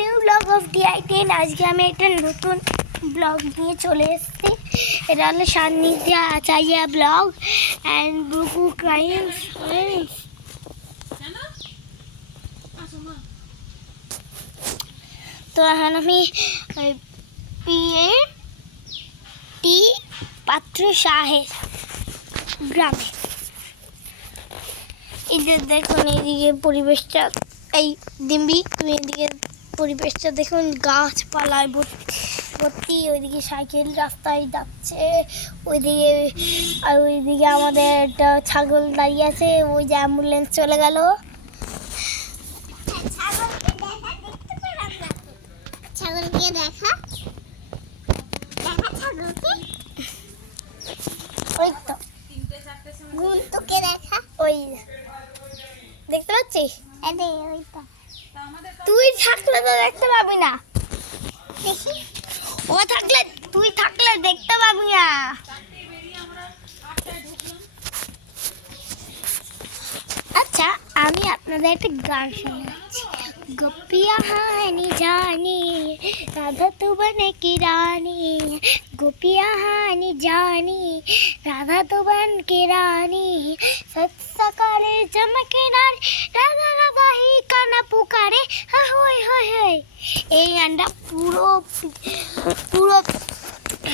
New blog of DI10। আজকে আমি একটা নতুন ব্লগ নিয়ে চলে এসেছি। এটা হলো Sannidhya Acharya blog and book crime. তো এখন আমি টি পাত্র শাহের গ্রামে। এই যে দেখুন এইদিকে পরিবেশটা, এই ডিম্বি তুমি এদিকে পরিবেশটা দেখুন, গাছপালায় ভর্তি। ওইদিকে সাইকেল রাস্তায় যাচ্ছে ওইদিকে, আর ওইদিকে আমাদের একটা ছাগল দাঁড়িয়ে আছে। ওই যে অ্যাম্বুলেন্স চলে গেল। ছাগলকে দেখা ছাগলকে ওই তো গুলটুকে দেখা, ওই দেখতে পাচ্ছিস? তুই থাকলে তো দেখতে পাবি না, দেখি ও থাকলে, তুই থাকলে দেখতে পাবি না। আচ্ছা, আমি আপনাদের একটা গান শোনাচ্ছি। गोपियाँ हानी जानी राधा तू बने की रानी, गोपियाँ हानी जानी राधा तू बन की रानी, सत सकाले चमके नारी राधा राधा ही काना पुकारे होय होय होय। এই গানটা পুরো পুরো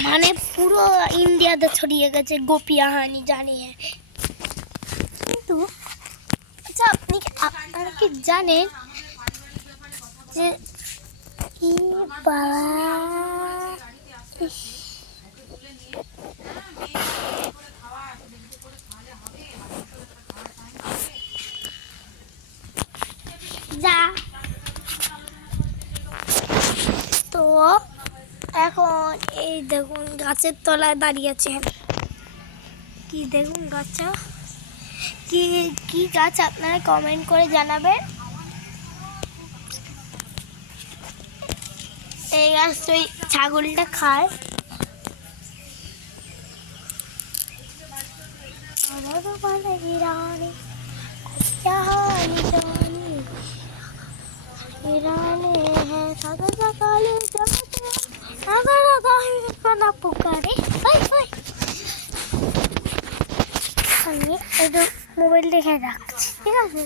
মানে পুরো ইন্ডিয়াতে ছড়িয়ে গেছে, গোপিয়াँ হানি জানি। কিন্তু আচ্ছা, আপনারা কি জানেন যে যা তো এখন এই দেখুন গাছের তলায় দাঁড়িয়ে আছে। কি দেখুন গাছটা, কি গাছ আপনারা কমেন্ট করে জানাবেন। এই গাছ তো ছাগলটা খায়। আমি একটু মোবাইল দেখে রাখছি, ঠিক আছে?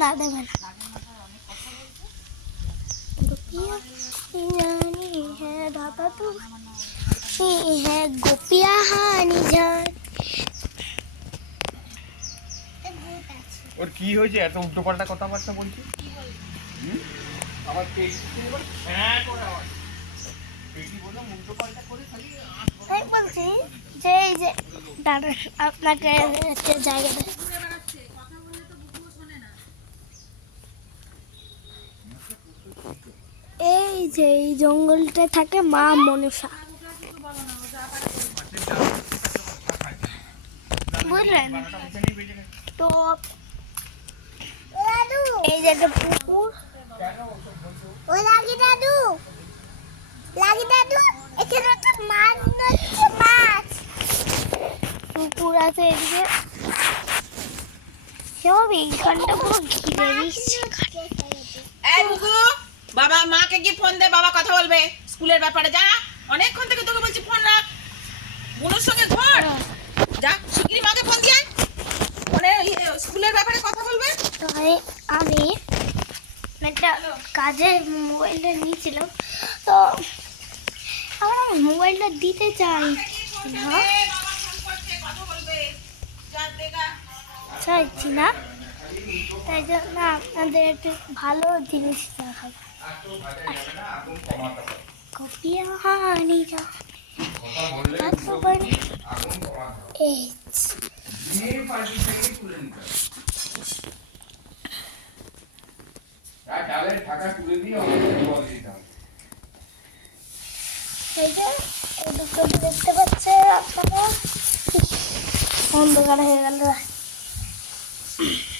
না দেবে না। दादा तू है गोपियाँ हानी जान। ওর কি হয়েছে এত উল্টোপাল্টা কথাবার্তা বলছি? আমার বলছি যে এই যে দাদা আপনাকে একটা জায়গা, এই যে এই জঙ্গলটা থাকে মা মনসা, বুঝলেন? তো এই যে একটা পুকুর, ও লাগি দাদু, এখানে একটা মাছ ধরছে, মাছ পুকুর আছে এদিকে। সব এইখানটা পুরো ঘিরে দিচ্ছে। বাবা মাকে কি ফোন দে, বাবা কথা বলবে স্কুলের ব্যাপারে। যা, অনেকক্ষণ থেকে তোকে বলছি ফোন রাখ, বোনের সঙ্গে ঘর যা, শিগগিরই মাকে ফোন দিয়ে ফোনে স্কুলের ব্যাপারে কথা বলবে। তো আমি একটা কাজে মোবাইলটা নিয়েছিলাম, তো আমার মোবাইলটা দিতে চাইছি না, তাই জন্য আপনাদের একটু ভালো জিনিস দেখাবো। গোপিয়াँ হানি जान দেখতে পাচ্ছে আপনারা, অন্ধকার হয়ে গেল। ব্যাস